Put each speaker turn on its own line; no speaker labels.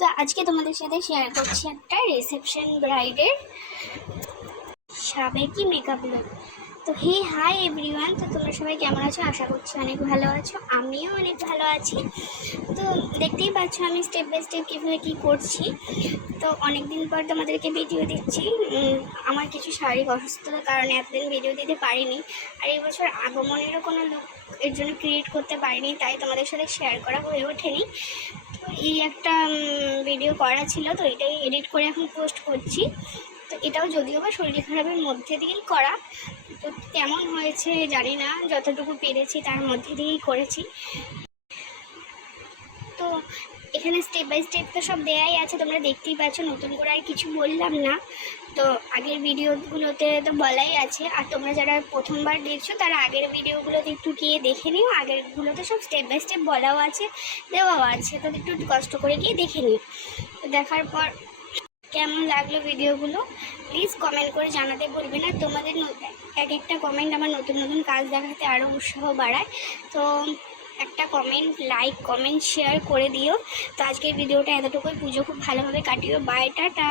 তো আজকে তোমাদের সাথে শেয়ার করছি একটা রিসেপশন ব্রাইডের সাবেকি মেকআপ লুক তো হে হাই এভরিওয়ান তো তোমরা সবাই কেমন আছো? আশা করছি অনেক ভালো আছো, আমিও অনেক ভালো আছি। তো দেখতেই পাচ্ছ আমি স্টেপ বাই স্টেপ কীভাবে কী করছি। তো অনেক দিন পর তোমাদেরকে ভিডিও দিচ্ছি। আমার কিছু শারীরিক অসুস্থতার কারণে এতদিন ভিডিও দিতে পারিনি। আর এই বছর আগমনেরও কোনো লোক এর জন্য ক্রিয়েট করতে পারিনি, তাই তোমাদের সাথে শেয়ার করা হয়ে ওঠেনি। এই একটা ভিডিও করা ছিল, তো এটাই এডিট করে এখন পোস্ট করছি। তো এটাও যদিও বা শরীর খারাপের মধ্যে দিয়েই করা, তো কেমন হয়েছে জানি না, যতটুকু পেরেছি তার মধ্যে দিয়েই করেছি। তো এখানে স্টেপ বাই স্টেপ তো সব দেয়াই আছে, তোমরা দেখতেই পাচ্ছ, নতুন করে আর কিছু বললাম না। তো আগের ভিডিওগুলোতে তো বলাই আছে, আর তোমরা যারা প্রথমবার দেখছ, তারা আগের ভিডিওগুলোতে একটু গিয়ে দেখে নিও। আগেরগুলোতে সব স্টেপ বাই স্টেপ বলাও আছে, দেওয়াও আছে, তো একটু কষ্ট করে গিয়ে দেখে নিও। তো দেখার পর কেমন লাগল ভিডিওগুলো প্লিজ কমেন্ট করে জানাতে ভুলবে না। তোমাদের এক একটা কমেন্ট আমার নতুন নতুন কাজ দেখাতে আরও উৎসাহ বাড়ায়। তো একটা কমেন্ট লাইক কমেন্ট শেয়ার করে দিও। তো আজকের ভিডিওটা এতটুকুই। পুজো খুব ভালোভাবে কাটিও। Bye tata.